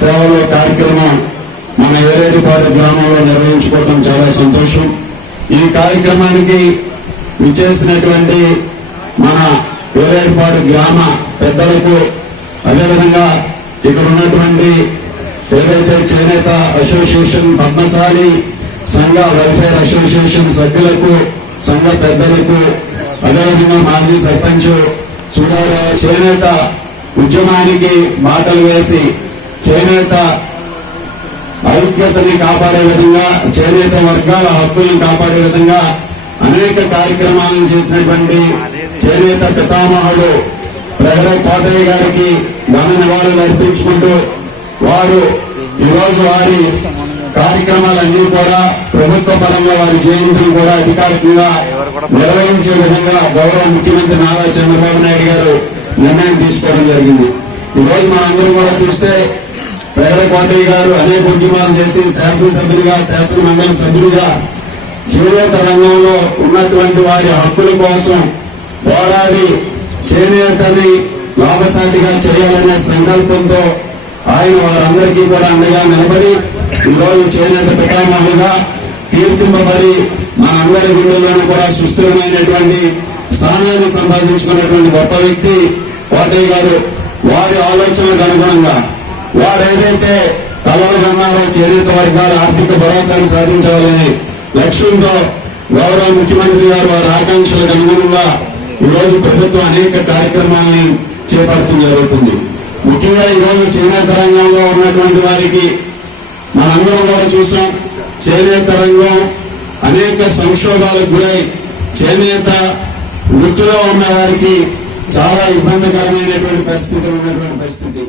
సేవలో కార్యక్రమం మన ఏరేటిపాడు గ్రామంలో నిర్వహించుకోవడం చాలా సంతోషం. ఈ కార్యక్రమానికి విచ్చేసినటువంటి మన ఏరేటిపాడు గ్రామ పెద్దలకు, అదేవిధంగా ఇక్కడ ఉన్నటువంటి ఏదైతే చేనేత అసోసియేషన్, పద్మశాలి సంఘ వెల్ఫేర్ అసోసియేషన్ సభ్యులకు, సంఘ పెద్దలకు, అదేవిధంగా మాజీ సర్పంచ్ సుధారావు చేనేత ఉద్యమానికి బాటలు వేసి చేనేత ఐక్యతని కాపాడే విధంగా, చేనేత వర్గాల హక్కులను కాపాడే విధంగా అనేక కార్యక్రమాలను చేసినటువంటి చేనేత పితామహుడు ప్రగడ కోటయ్య గారికి ఘన నివాళులు అర్పించుకుంటూ వారు ఈరోజు వారి కార్యక్రమాలన్నీ కూడా ప్రభుత్వ పరంగా వారి జయంతిని కూడా అధికారికంగా నిర్వహించే విధంగా గౌరవ ముఖ్యమంత్రి నారా చంద్రబాబు నాయుడు గారు నిర్ణయం తీసుకోవడం జరిగింది. ఈరోజు మనందరూ కూడా చూస్తే ప్రగడ కోటయ్య గారు అనేక ఉద్యమాలు చేసి శాసనసభ్యులుగా, శాసన మండలి సభ్యులుగా చేనేత రంగంలో ఉన్నటువంటి వారి హక్కుల కోసం పోరాడి చేనేతని లాభసాటిగా చేయాలనే సంకల్పంతో ఆయన వారందరికీ కూడా అండగా నిలబడి ఈరోజు చేనేత పితామహులుగా కీర్తింపబడి మన అందరి గుండెల్లోనూ కూడా సుస్థిరమైనటువంటి స్థానాన్ని సంపాదించుకున్నటువంటి గొప్ప వ్యక్తి కోటయ్య గారు. వారి ఆలోచనలకు అనుగుణంగా వారు ఏదైతే కలలు కన్నారో చేనేత వర్గాల ఆర్థిక భరోసాను సాధించాలనే లక్ష్యంతో గౌరవ ముఖ్యమంత్రి గారు వారి ఆకాంక్షలకు అనుగుణంగా ఈరోజు ప్రభుత్వం అనేక కార్యక్రమాలని చేపడుతూ జరుగుతుంది. ముఖ్యంగా ఈరోజు చేనేత రంగంలో ఉన్నటువంటి వారికి మనందరం కూడా చూసాం. చేనేత రంగం అనేక సంక్షోభాలకు గురై చేనేత వృత్తిలో ఉన్న వారికి చాలా ఇబ్బందికరమైనటువంటి పరిస్థితులు ఉన్నటువంటి పరిస్థితి.